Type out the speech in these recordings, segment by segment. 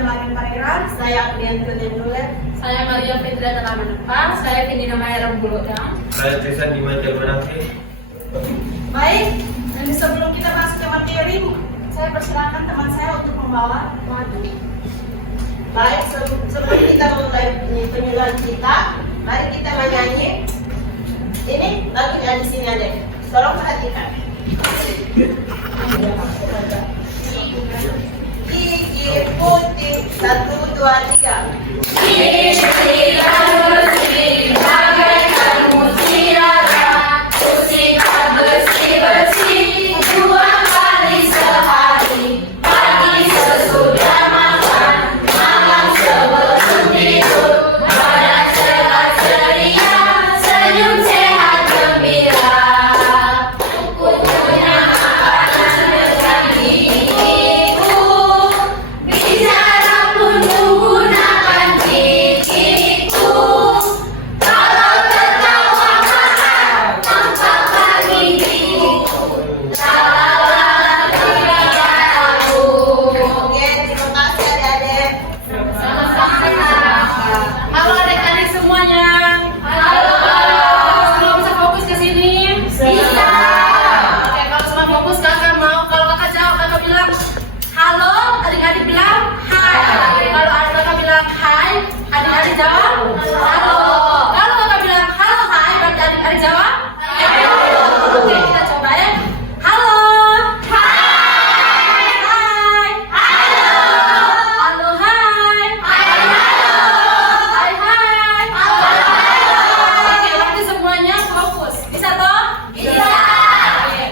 Melani Pareran. Saya Agnian Nulet. Saya Maria Fitria Tanamanepang. Saya Vindina Mahera Bulodang. Saya Tristan Dimanjal Menaki. Baik, dan sebelum kita masuk ke materi, saya persilakan teman saya untuk membawa. Baik, sebelum kita mulai penyuluhan kita, mari kita menyanyi. Ini lagu yang di sini ada. Tolong perhatikan. Gigi putih 1, 2, 3. Gigi harus bagaikan mutiara, bersihkan bersih-bersih 2 kali sehari. Pagi sesudah makan, malam sebelum tidur. Badan sehat ceria, senyum sehat gembira. Aku punya makanan dengan gigiku, bicara pun menggunakan gigiku. Kalau tertawa makan, tampakkan gigiku. Lalala keluarga aku. Oke, terima kasih adik-adik. Sama-sama. Halo adik-adik semuanya. Halo. Semua bisa fokus ke sini? Bisa. Oke, kalau semua fokus kakak mau, kalau kakak jawab kakak bilang halo, adik-adik bilang hai. Kalau kakak bilang hai, adik-adik jawab halo. Kalau kakak bilang halo hai, berarti adik-adik jawab halo. Oke, kita coba ya. Halo. Hai. Hai. Halo. Halo hai. Hai. Hai hai. Oke, berarti semuanya fokus. Bisa toh? Bisa. Oke.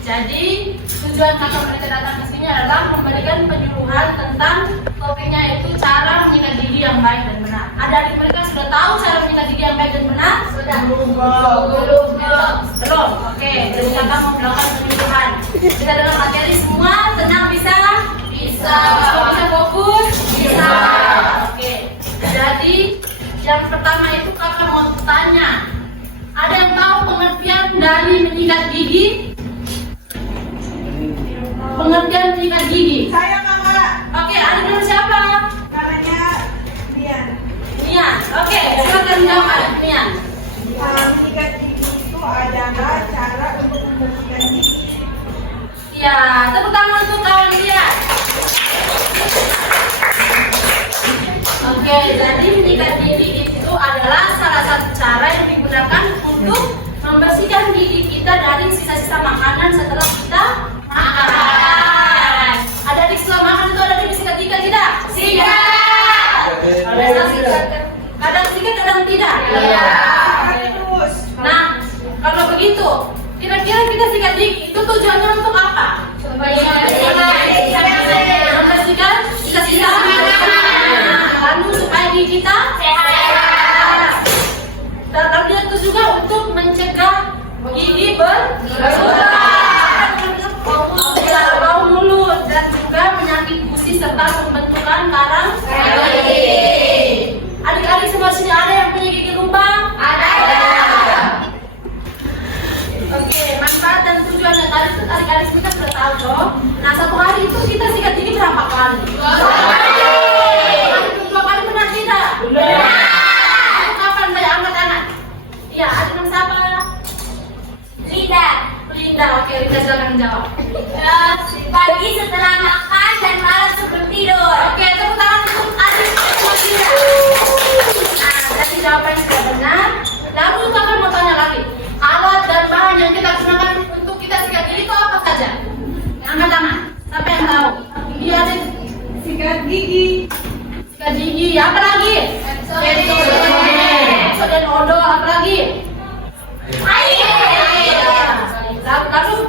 Jadi tujuan kakak mereka datang ke sini adalah memberikan penyuluhan tentang topiknya itu cara menyikat gigi yang baik dan benar. Adik-adik mereka sudah tahu cara menyikat gigi yang baik dan benar? Sudah. Belum. Oke, jadi kakak mau melakukan penyuluhan. Kita dalam materi semua tenang bisa? Bisa. Semua bisa fokus? Bisa. Oke. Jadi yang pertama itu kakak mau tanya, ada yang tahu pengertian dari menyikat gigi? Pengertian menyikat gigi. Saya kakak, Oke, adik dulu siapa? namanya Dian. Nian. Oke, silakan jawab adik Nian. Menyikat gigi itu adalah cara untuk membersihkan gigi. Ya, tepuk tangan untuk kawan dia. Oke, jadi menyikat gigi itu adalah salah satu cara yang digunakan untuk membersihkan gigi kita dari sisa-sisa makanan setelah kita makan. Ada adik setelah makan itu ada adik sikat gigi tidak? Sikat. Kadang sikat, kadang tidak. Iya. Oke. Terus, Nah, kalau begitu, kira-kira kita sikat gigi itu tujuannya untuk apa? Membersihkan sisa-sisa makanan. Lalu supaya gigi kita sehat. Dan itu juga untuk mencegah gigi berlubang, bau mulut, dan juga penyakit gusi serta pembentukan karang gigi. Adik-adik semua sini ada yang punya gigi lubang? Ada. Oke, manfaat dan tujuan yang tadi itu adik-adik kita sudah tahu dong. Nah, satu hari itu kita sikat gigi berapa kali? 2 kali. 2 kali benar tidak? Benar. Kapan saya angkat anak? Iya, adik nama siapa? Linda. Linda, oke, Linda silakan menjawab. Pagi setelah makan dan malam sebelum tidur. Oke, tepuk tangan untuk adik semua Linda. Nah, dari jawaban yang sudah benar. Lalu kakak mau tanya lagi, alat dan bahan yang kita gunakan untuk kita sikat gigi itu apa saja? Angkat tangan, siapa yang tahu? Iya, adik. sikat gigi. Sikat gigi, apa lagi? Sensodyne. Dan odol, apa lagi? Air. Lalu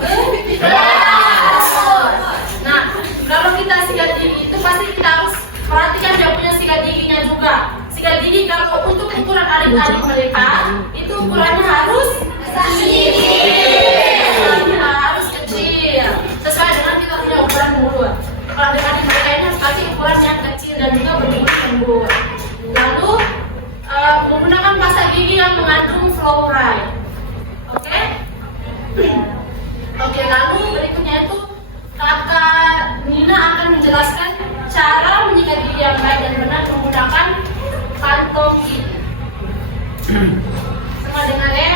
nah, kalau kita sikat gigi itu pasti kita harus perhatikan dia punya sikat giginya juga. Sikat gigi kalau untuk ukuran adik-adik mereka itu ukurannya harus harus kecil sesuai dengan kita punya ukuran mulut. Kalau adik-adik mereka ini harus kasih ukuran yang kecil dan juga bermulut lembut. Lalu menggunakan pasta gigi yang mengandung fluoride. Oke? Oke, lalu berikutnya itu kakak Nina akan menjelaskan cara menyikat gigi yang baik dan benar menggunakan kantong gigi. Semua dengar ya?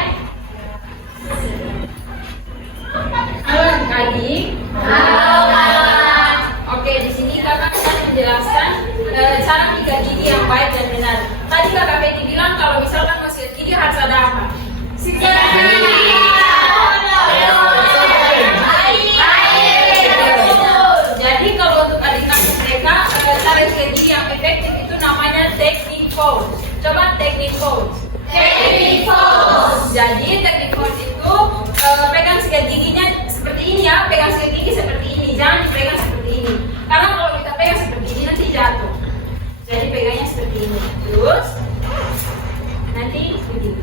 Halo adik-adik. Oke, di sini kakak akan menjelaskan cara menyikat gigi yang baik dan benar. Tadi kakak Betty bilang kalau misalkan mau sikat gigi harus ada apa? Sikat gigi. Jadi kalau untuk adik-adik mereka cara sikat gigi yang efektif itu namanya teknik pose. Coba teknik pose. Teknik pose. Jadi teknik pose itu pegang sikat giginya seperti ini ya, pegang sikat gigi seperti ini, jangan dipegang seperti ini. Karena kalau kita pegang seperti ini nanti jatuh. Jadi pegangnya seperti ini, terus nanti begini.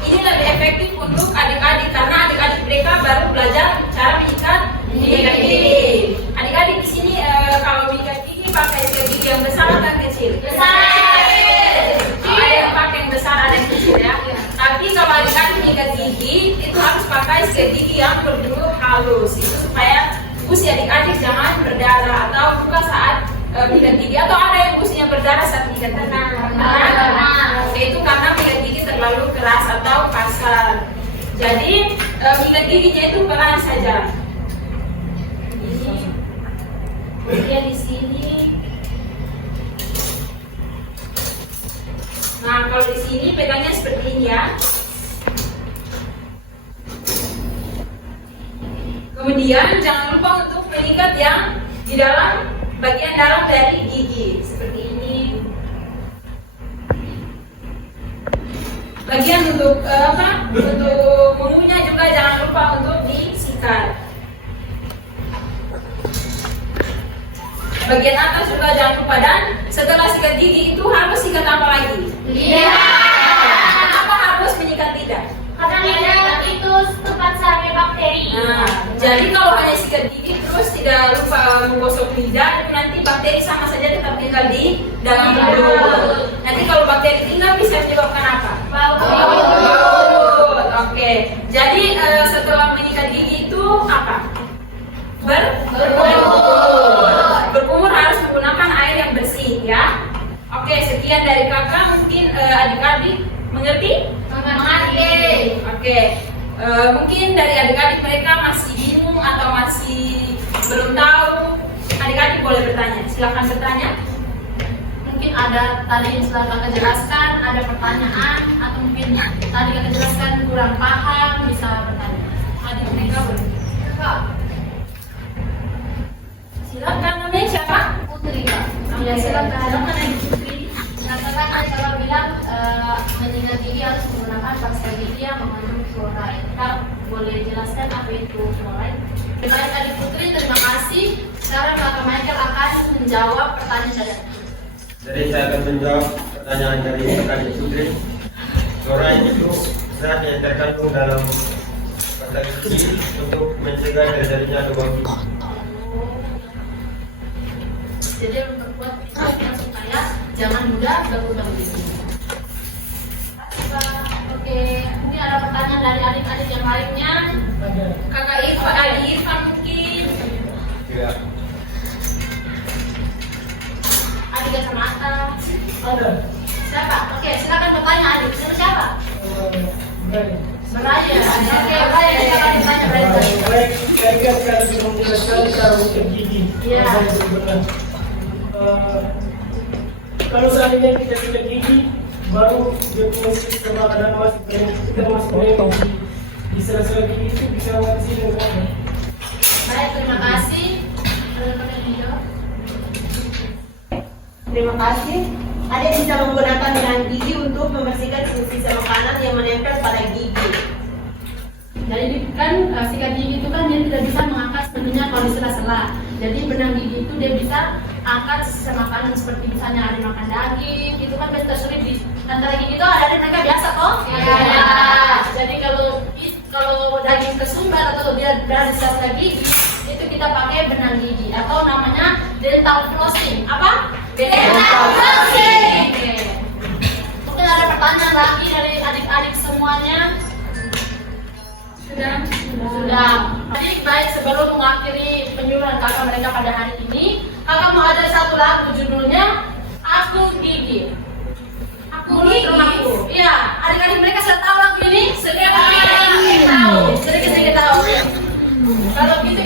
Ini lebih efektif untuk adik-adik karena adik-adik mereka baru belajar cara menyikat gigi. Adik-adik di sini kalau menyikat gigi pakai sikat gigi yang besar atau yang kecil? Besar. Ada yang pakai yang besar, ada yang kecil ya. Tapi kalau adik-adik menyikat gigi itu harus pakai sikat gigi yang berbentuk halus, itu supaya gusi adik-adik jangan berdarah atau buka saat menyikat gigi, atau ada yang gusinya berdarah saat menyikat gigi. Itu karena menyikat gigi terlalu keras atau kasar. Jadi menyikat giginya itu pelan saja. Ini, kemudian di sini. Nah, kalau di sini pegangnya seperti ini ya. Kemudian jangan lupa untuk mengikat yang di dalam bagian dalam dari gigi seperti ini. Bagian untuk untuk mengunyah juga jangan lupa untuk disikat. Bagian atas juga jangan lupa, dan setelah sikat gigi itu harus sikat apa lagi? Lidah. Kenapa harus menyikat lidah? Karena lidah itu tempat sarangnya bakteri. Nah, jadi kalau hanya sikat gigi terus tidak lupa menggosok lidah, itu nanti bakteri sama saja tetap tinggal di dalam mulut. Nanti kalau bakteri tinggal bisa menyebabkan apa? Baut. Oke. Jadi setelah menyikat gigi itu apa? Berkumur harus menggunakan air yang bersih ya. Oke, sekian dari kakak. Mungkin adik-adik mengerti? Mengerti. Oke. Mungkin dari adik-adik mereka masih bingung atau masih belum tahu. Adik-adik boleh bertanya. Silakan bertanya. Mungkin ada tadi yang setelah kakak jelaskan ada pertanyaan, atau mungkin tadi kakak jelaskan kurang paham, bisa bertanya. Adik mereka boleh. Silakan, namanya siapa? Putri kak. Ya, silakan. Silakan Adik Putri. Nah, kakak kalau bilang menyikat gigi harus menggunakan pasta gigi yang mengandung fluoride. Kak boleh jelaskan apa itu fluoride? Baik Adik Putri, terima kasih. Sekarang kakak Michael akan menjawab pertanyaan saya. Jadi saya akan menjawab pertanyaan dari Adik Putri. Fluoride itu zat yang terkandung dalam pasta gigi untuk mencegah terjadinya lubang gigi. Jadi memperkuat kita supaya jangan mudah berlubang gigi. Oke, ini ada pertanyaan dari adik-adik yang lainnya. Kakak Irfan, Adik Irfan mungkin. Ya. Adik kacamata. Siapa? Oke, silakan bertanya adik. Siapa? Brian. Oke, Brian, silakan bertanya Brian. Baik, saya kira sekarang sudah menjelaskan cara menyikat gigi. Iya. Kalau seandainya kita sikat gigi, baru dia punya sistem makanan masuk ke kita masuk ke di sela-sela gigi itu bisa mengatasi dengan apa? Baik, terima kasih. Terima kasih. Ada bisa menggunakan dengan gigi untuk membersihkan sisa makanan yang menempel pada gigi. Jadi kan sikat gigi itu kan dia tidak bisa mengangkat sepenuhnya kalau di sela-sela. Jadi benang gigi itu dia bisa angkat sisa makanan seperti misalnya ada makan daging, itu kan biasa tersulit di antara gigi itu ada mereka biasa toh. Iya. Jadi kalau daging kesumbat atau dia berada di sela-sela gigi, itu kita pakai benang gigi atau namanya dental flossing. Apa? Dental flossing. Oke. Mungkin ada pertanyaan lagi dari adik-adik semuanya. Sudah. Sudah. Jadi baik, sebelum mengakhiri penyuluhan kakak mereka pada hari ini, kakak mau ada satu lagu judulnya Aku Gigi. Aku Menurut Gigi? rumahku. Iya, adik-adik mereka sudah tahu lagu ini? Sudah. Tahu, sedikit-sedikit tahu. Kalau gitu